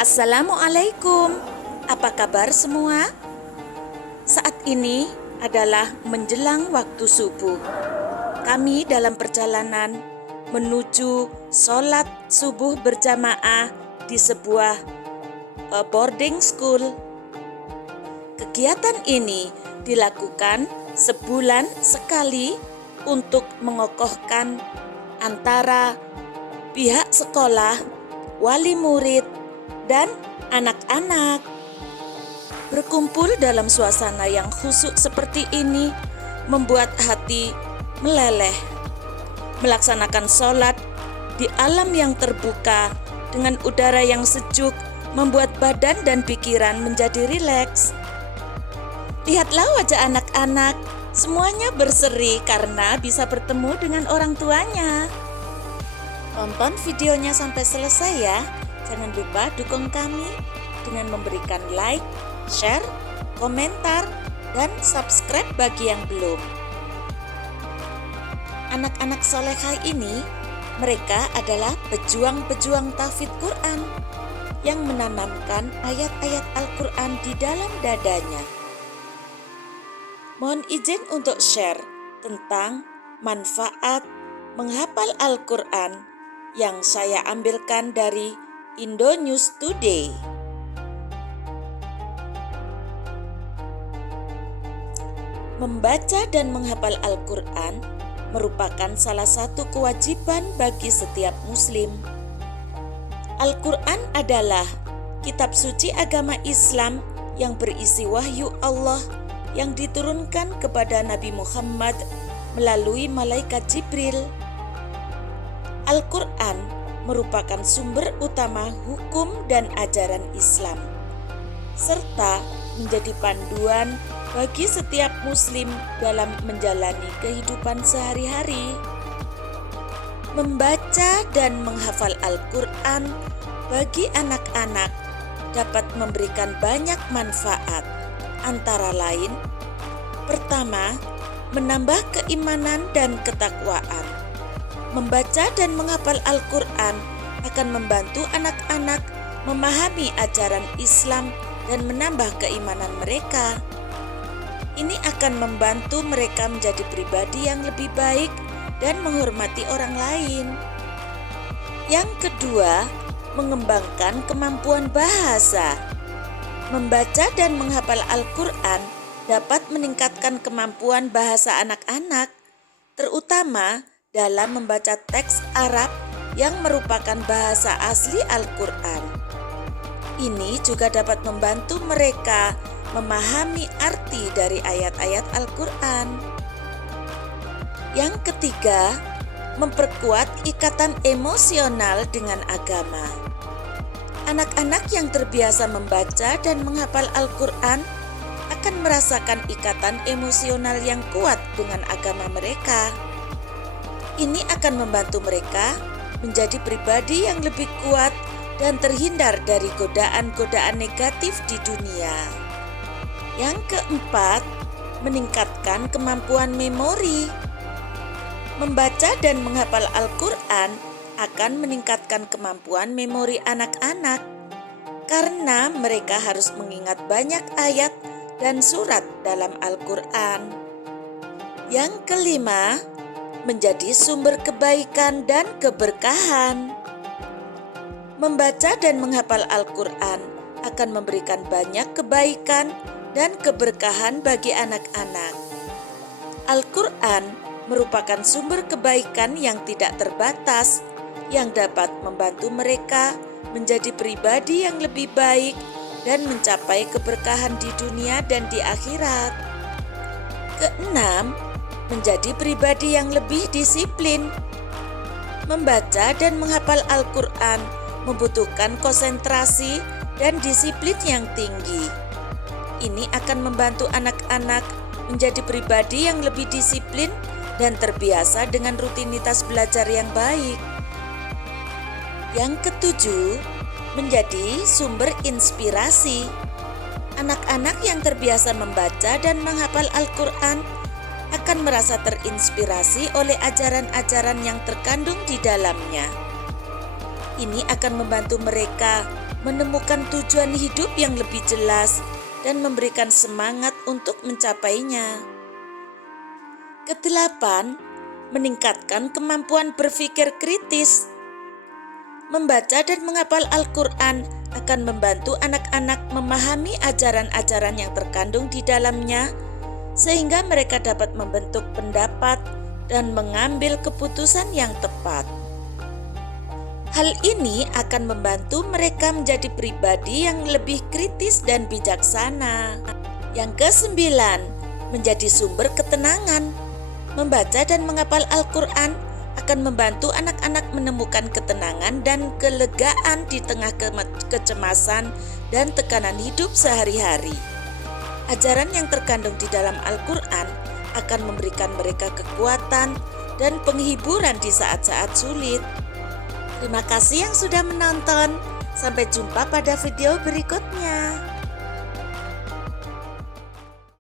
Assalamualaikum, apa kabar semua? Saat ini adalah menjelang waktu subuh. Kami dalam perjalanan menuju sholat subuh berjamaah di sebuah boarding school. Kegiatan ini dilakukan sebulan sekali untuk mengokohkan antara pihak sekolah, wali murid, dan anak-anak. Berkumpul dalam suasana yang khusyuk seperti ini membuat hati meleleh. Melaksanakan sholat di alam yang terbuka dengan udara yang sejuk membuat badan dan pikiran menjadi rileks. Lihatlah wajah anak-anak, semuanya berseri karena bisa bertemu dengan orang tuanya. Tonton videonya sampai selesai ya. Jangan lupa dukung kami dengan memberikan like, share, komentar, dan subscribe bagi yang belum. Anak-anak solehah ini, mereka adalah pejuang-pejuang tahfidz Quran yang menanamkan ayat-ayat Al-Quran di dalam dadanya. Mohon izin untuk share tentang manfaat menghafal Al-Quran yang saya ambilkan dari Indonews Today. Membaca dan menghafal Al-Quran merupakan salah satu kewajiban bagi setiap muslim. Al-Quran adalah kitab suci agama Islam yang berisi wahyu Allah yang diturunkan kepada Nabi Muhammad melalui malaikat Jibril. Al-Quran merupakan sumber utama hukum dan ajaran Islam, serta menjadi panduan bagi setiap muslim dalam menjalani kehidupan sehari-hari. Membaca dan menghafal Al-Quran bagi anak-anak dapat memberikan banyak manfaat, antara lain: pertama, menambah keimanan dan ketakwaan. Membaca dan menghafal Al-Quran akan membantu anak-anak memahami ajaran Islam dan menambah keimanan mereka. Ini akan membantu mereka menjadi pribadi yang lebih baik dan menghormati orang lain. Yang kedua, mengembangkan kemampuan bahasa. Membaca dan menghafal Al-Quran dapat meningkatkan kemampuan bahasa anak-anak, terutama dalam membaca teks Arab yang merupakan bahasa asli Al-Quran. Ini juga dapat membantu mereka memahami arti dari ayat-ayat Al-Quran. Yang ketiga, memperkuat ikatan emosional dengan agama. Anak-anak yang terbiasa membaca dan menghafal Al-Quran akan merasakan ikatan emosional yang kuat dengan agama mereka. Ini akan membantu mereka menjadi pribadi yang lebih kuat dan terhindar dari godaan-godaan negatif di dunia. Yang keempat, meningkatkan kemampuan memori. Membaca dan menghafal Al-Quran akan meningkatkan kemampuan memori anak-anak karena mereka harus mengingat banyak ayat dan surat dalam Al-Quran. Yang kelima, menjadi sumber kebaikan dan keberkahan. Membaca dan menghafal Al-Quran akan memberikan banyak kebaikan dan keberkahan bagi anak-anak. Al-Quran merupakan sumber kebaikan yang tidak terbatas, yang dapat membantu mereka menjadi pribadi yang lebih baik dan mencapai keberkahan di dunia dan di akhirat. Keenam, menjadi pribadi yang lebih disiplin. Membaca dan menghafal Al-Quran membutuhkan konsentrasi dan disiplin yang tinggi. Ini akan membantu anak-anak menjadi pribadi yang lebih disiplin dan terbiasa dengan rutinitas belajar yang baik. Yang ketujuh, menjadi sumber inspirasi. Anak-anak yang terbiasa membaca dan menghafal Al-Quran akan merasa terinspirasi oleh ajaran-ajaran yang terkandung di dalamnya. Ini akan membantu mereka menemukan tujuan hidup yang lebih jelas dan memberikan semangat untuk mencapainya. Kedelapan, meningkatkan kemampuan berpikir kritis. Membaca dan menghafal Al-Quran akan membantu anak-anak memahami ajaran-ajaran yang terkandung di dalamnya, sehingga mereka dapat membentuk pendapat dan mengambil keputusan yang tepat. Hal ini akan membantu mereka menjadi pribadi yang lebih kritis dan bijaksana. Yang kesembilan, menjadi sumber ketenangan. Membaca dan menghafal Al-Quran akan membantu anak-anak menemukan ketenangan dan kelegaan di tengah kecemasan dan tekanan hidup sehari-hari. Ajaran yang terkandung di dalam Al-Quran akan memberikan mereka kekuatan dan penghiburan di saat-saat sulit. Terima kasih yang sudah menonton. Sampai jumpa pada video berikutnya.